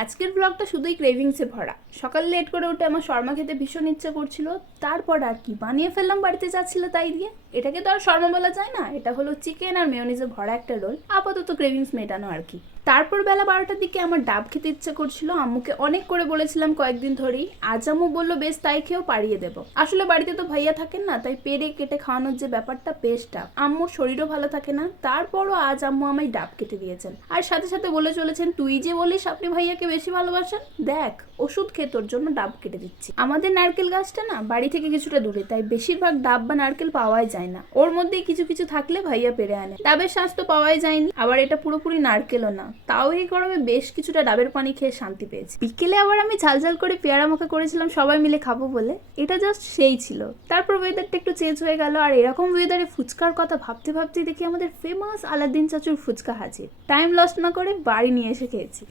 আজকের ব্লগটা শুধুই ক্রেভিংসে ভরা। সকালে লেট করে উঠে আমার শর্মা খেতে ভীষণ ইচ্ছে করছিল, তারপর আর কি বানিয়ে ফেললাম বাড়িতে যাচ্ছিল তাই দিয়ে। এটাকে তো আর শর্মা বলা যায় না, এটা হলো চিকেন আর মেয়োনিজে ভরা একটা রোল। আপাতত ক্রেভিংস মেটানো আর কি। তারপর বেলা 12টার দিকে আমার ডাব খেতে ইচ্ছে করছিল। আম্মুকে অনেক করে বলেছিলাম কয়েকদিন ধরেই, আজ আম্মু বললো বেশ তাই খেয়েও পাড়িয়ে দেবো। আসলে বাড়িতে তো ভাইয়া থাকেন না, তাই পেরে কেটে খাওয়ানোর যে ব্যাপারটা বেশ টাফ। আম্মুর শরীরও ভালো থাকে না, তারপরও আজ আম্মু আমায় ডাব কেটে দিয়েছেন, আর সাথে সাথে বলে চলেছেন তুই যে বলিস আপনি ভাইয়াকে বেশি ভালোবাসেন, দেখ ওষুধ খেয়ে তোর জন্য ডাব কেটে দিচ্ছি। আমাদের নারকেল গাছটা না বাড়ি থেকে কিছুটা দূরে, তাই বেশিরভাগ ডাব বা নারকেল পাওয়াই যায় না। ওর মধ্যেই কিছু কিছু থাকলে ভাইয়া পেরে আনে। ডাবের শ্বাস তো পাওয়াই যায়নি, আবার এটা পুরোপুরি নারকেলও না। তাও এই গরমে বেশ কিছুটা ডাবের পানি খেয়ে শান্তি পেয়েছি। বিকেলে আবার আমি ঝালঝাল করে পেয়ারা মাখা করেছিলাম সবাই মিলে খাবো বলে, এটা জাস্ট সেই ছিল। তারপর ওয়েদারটা একটু চেঞ্জ হয়ে গেল, আর এরকম ওয়েদারে ফুচকার কথা ভাবতে ভাবতে দেখি আমাদের ফেমাস আলাদিন চাচুর ফুচকা হাজির। টাইম লস্ট না করে বাড়ি নিয়ে এসে খেয়েছি।